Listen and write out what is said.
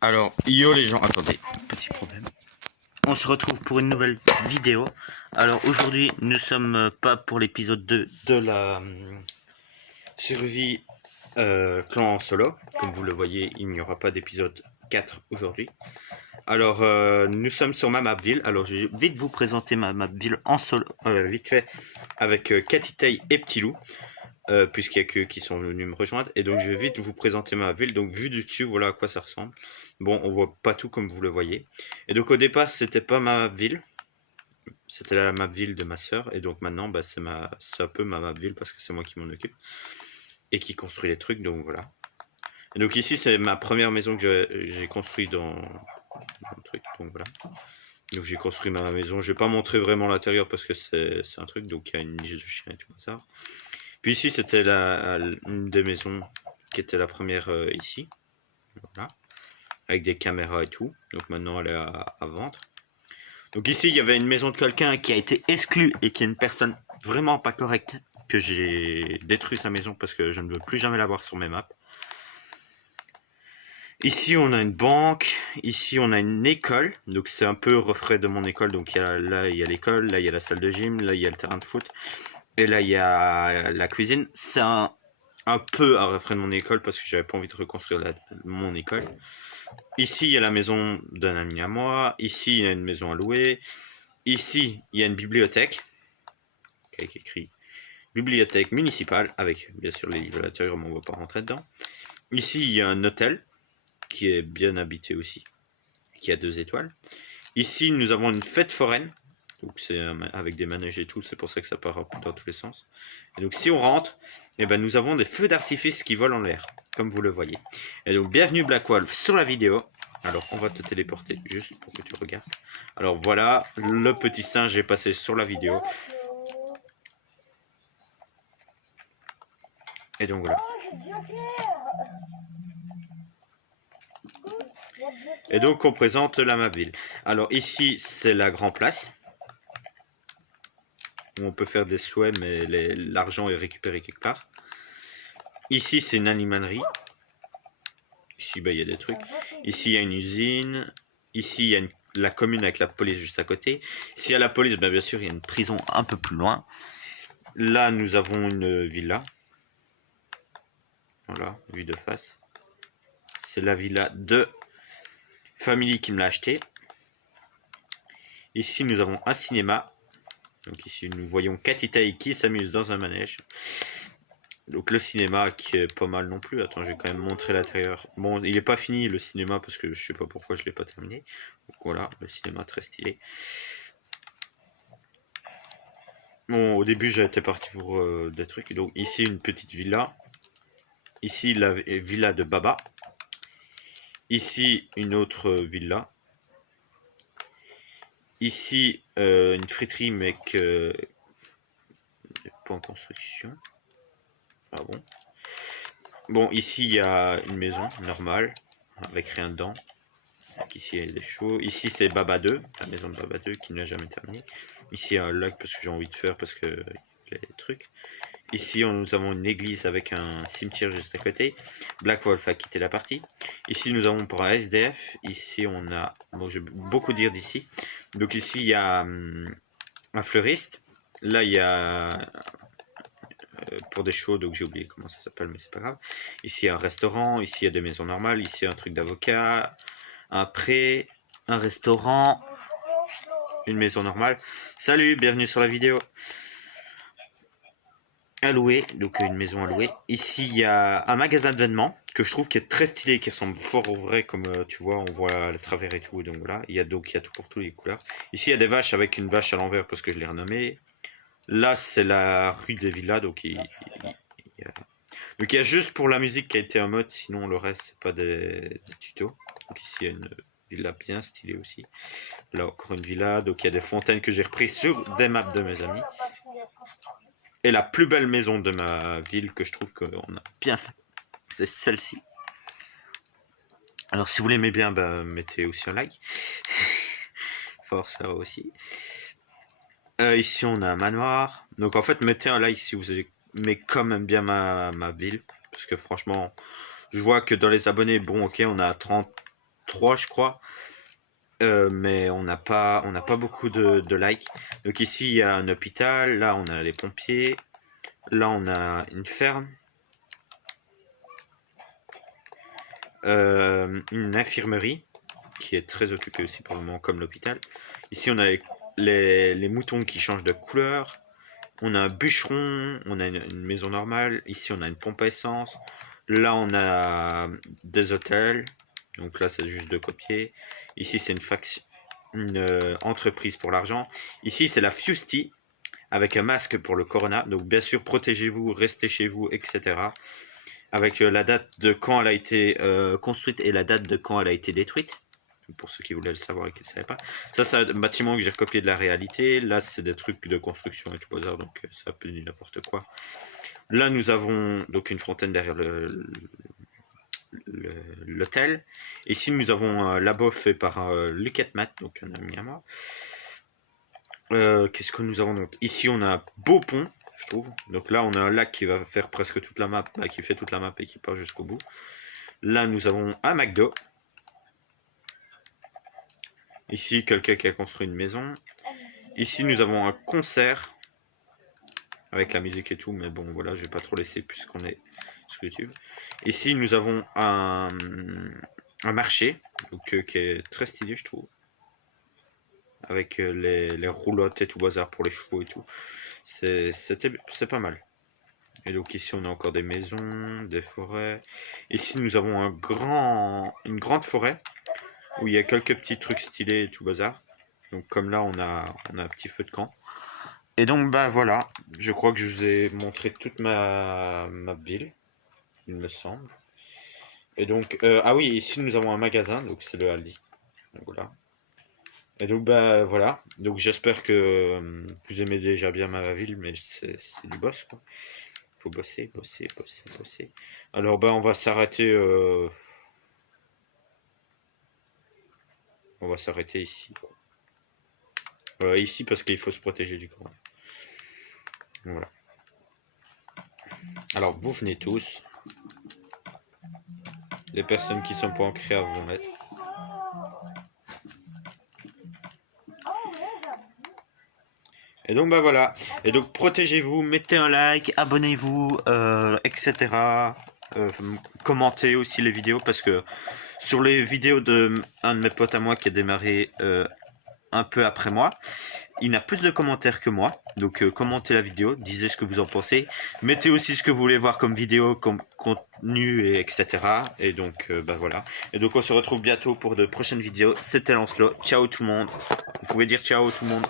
Alors, yo les gens, attendez, petit problème. On se retrouve pour une nouvelle vidéo. Alors aujourd'hui, nous sommes pas pour l'épisode 2 de la survie clan en solo. Comme vous le voyez, il n'y aura pas d'épisode 4 aujourd'hui. Alors, nous sommes sur ma map ville. Alors, je vais vite vous présenter ma map ville en solo, vite fait, avec Catitay et Petit Loup. Puisqu'il n'y a que qui sont venus me rejoindre. Et donc je vais vite vous présenter ma ville. Donc vu du dessus, voilà à quoi ça ressemble. Bon, on voit pas tout comme vous le voyez. Et donc au départ, c'était pas ma ville. C'était la map ville de ma soeur. Et donc maintenant, bah, c'est un peu ma map ville parce que c'est moi qui m'en occupe. Et qui construit les trucs, donc voilà. Et donc ici, c'est ma première maison que j'ai construite dans le truc. Donc voilà. Donc j'ai construit ma maison. Je vais pas montrer vraiment l'intérieur parce que c'est un truc. Donc il y a une niche de chien et tout ça. Puis ici, c'était une des maisons qui était la première ici. Voilà. Avec des caméras et tout. Donc maintenant, elle est à vendre. Donc ici, il y avait une maison de quelqu'un qui a été exclu et qui est une personne vraiment pas correcte. Que j'ai détruit sa maison parce que je ne veux plus jamais la voir sur mes maps. Ici, on a une banque. Ici, on a une école. Donc c'est un peu reflet de mon école. Donc là, il y a l'école. Là, il y a la salle de gym. Là, il y a le terrain de foot. Et là, il y a la cuisine. C'est un peu un refrain de mon école parce que j'avais pas envie de reconstruire mon école. Ici, il y a la maison d'un ami à moi. Ici, il y a une maison à louer. Ici, il y a une bibliothèque avec écrit bibliothèque municipale avec bien sûr les livres à l'intérieur, mais on ne va pas rentrer dedans. Ici, il y a un hôtel qui est bien habité aussi, qui a 2 étoiles. Ici, nous avons une fête foraine. Donc c'est avec des manèges et tout, c'est pour ça que ça part dans tous les sens. Et donc si on rentre, eh ben, nous avons des feux d'artifice qui volent en l'air, comme vous le voyez. Et donc bienvenue Black Wolf sur la vidéo. Alors on va te téléporter juste pour que tu regardes. Alors voilà, le petit singe est passé sur la vidéo. Et donc voilà. Et donc on présente la map ville. Alors ici c'est la Grand Place. Où on peut faire des souhaits, mais l'argent est récupéré quelque part. Ici, c'est une animalerie. Ici, bah, il y a des trucs. Ici, il y a une usine. Ici, il y a la commune avec la police juste à côté. S'il y a la police, bah, bien sûr, il y a une prison un peu plus loin. Là, nous avons une villa. Voilà, vue de face. C'est la villa de Family qui me l'a acheté. Ici, nous avons un cinéma. Donc ici, nous voyons Catitay qui s'amuse dans un manège. Donc le cinéma qui est pas mal non plus. Attends, je vais quand même montrer l'intérieur. Bon, il n'est pas fini le cinéma parce que je sais pas pourquoi je l'ai pas terminé. Donc voilà, le cinéma très stylé. Bon, au début j'étais parti pour des trucs. Donc ici une petite villa. Ici la villa de Baba. Ici une autre villa. Ici une friterie mais que pas en construction. Ah bon. Bon, ici il y a une maison normale avec rien dedans. Donc ici il y a des chevaux. Ici c'est Baba 2, la maison de Baba 2 qui n'a jamais terminé. Ici un lac parce que j'ai envie de faire parce que les trucs. Ici nous avons une église avec un cimetière juste à côté. Black Wolf a quitté la partie. Ici nous avons pour un SDF. Ici on a, bon je vais beaucoup dire d'ici. Donc ici il y a un fleuriste. Là il y a pour des chevaux, donc j'ai oublié comment ça s'appelle, mais c'est pas grave. Ici un restaurant, ici il y a des maisons normales, ici un truc d'avocat, un pré, un restaurant, une maison normale. Salut, bienvenue sur la vidéo. À louer, donc une maison à louer. Ici il y a un magasin de vêtements que je trouve qui est très stylé, qui ressemble fort au vrai, comme tu vois, on voit le travers et tout, donc voilà. Il y a tout pour toutes les couleurs. Ici il y a des vaches avec une vache à l'envers parce que je l'ai renommée. Là c'est la rue des villas, donc il y a juste pour la musique qui a été en mode, sinon le reste c'est pas des tutos. Donc ici il y a une villa bien stylée aussi. Là encore une villa, donc il y a des fontaines que j'ai reprises sur des maps de mes amis. Et la plus belle maison de ma ville que je trouve qu'on a bien fait, c'est celle-ci. Alors si vous l'aimez bien, bah, mettez aussi un like. Force ça aussi. Ici on a un manoir. Donc en fait mettez un like si vous aimez quand même bien ma ville. Parce que franchement, je vois que dans les abonnés, bon ok on a 3 je crois. Mais on n'a pas beaucoup de likes. Donc ici il y a un hôpital, là on a les pompiers, là on a une ferme, une infirmerie qui est très occupée aussi pour le moment comme l'hôpital. Ici on a les moutons qui changent de couleur, on a un bûcheron, on a une maison normale, ici on a une pompe à essence, là on a des hôtels, donc là c'est juste de copier, ici c'est une entreprise pour l'argent, ici c'est la Fusty avec un masque pour le corona, donc bien sûr protégez-vous, restez chez vous, etc. Avec la date de quand elle a été construite et la date de quand elle a été détruite. Pour ceux qui voulaient le savoir et qui ne savaient pas. Ça, c'est un bâtiment que j'ai recopié de la réalité. Là, c'est des trucs de construction et tout bazar, donc ça peut dire n'importe quoi. Là, nous avons donc une fontaine derrière l'hôtel. Ici, nous avons un labo fait par Luc Atmat, donc un ami à moi. Qu'est-ce que nous avons donc? Ici, on a un beau pont, je trouve. Donc là, on a un lac qui va faire presque toute la map, qui fait toute la map et qui part jusqu'au bout. Là, nous avons un McDo. Ici, quelqu'un qui a construit une maison. Ici, nous avons un concert avec la musique et tout, mais bon, voilà, je vais pas trop laisser puisqu'on est sur YouTube. Ici, nous avons un marché, donc, qui est très stylé, je trouve, avec les roulottes et tout bazar pour les chevaux et tout. C'est pas mal. Et donc ici, on a encore des maisons, des forêts. Ici, nous avons une grande forêt où il y a quelques petits trucs stylés et tout bazar. Donc comme là, on a un petit feu de camp. Et donc bah voilà, je crois que je vous ai montré toute ma ville, il me semble. Et donc, ah oui, ici nous avons un magasin, donc c'est le Aldi. Donc voilà. Et donc bah voilà, donc j'espère que vous aimez déjà bien ma ville, mais c'est du boss quoi. Faut bosser, bosser, bosser, bosser. Alors bah on va s'arrêter... On va s'arrêter ici. Ici parce qu'il faut se protéger du corona. Voilà. Alors vous venez tous. Les personnes qui sont pas ancrées à vous mettre. Et donc bah voilà. Et donc protégez-vous, mettez un like, abonnez-vous, etc. Commentez aussi les vidéos parce que sur les vidéos de un de mes potes à moi qui a démarré un peu après moi, il n'a plus de commentaires que moi, donc commentez la vidéo, disez ce que vous en pensez, mettez aussi ce que vous voulez voir comme vidéo, comme contenu, et etc. Et donc bah voilà. Et donc on se retrouve bientôt pour de prochaines vidéos. C'était Lancelot. Ciao tout le monde. Vous pouvez dire ciao tout le monde.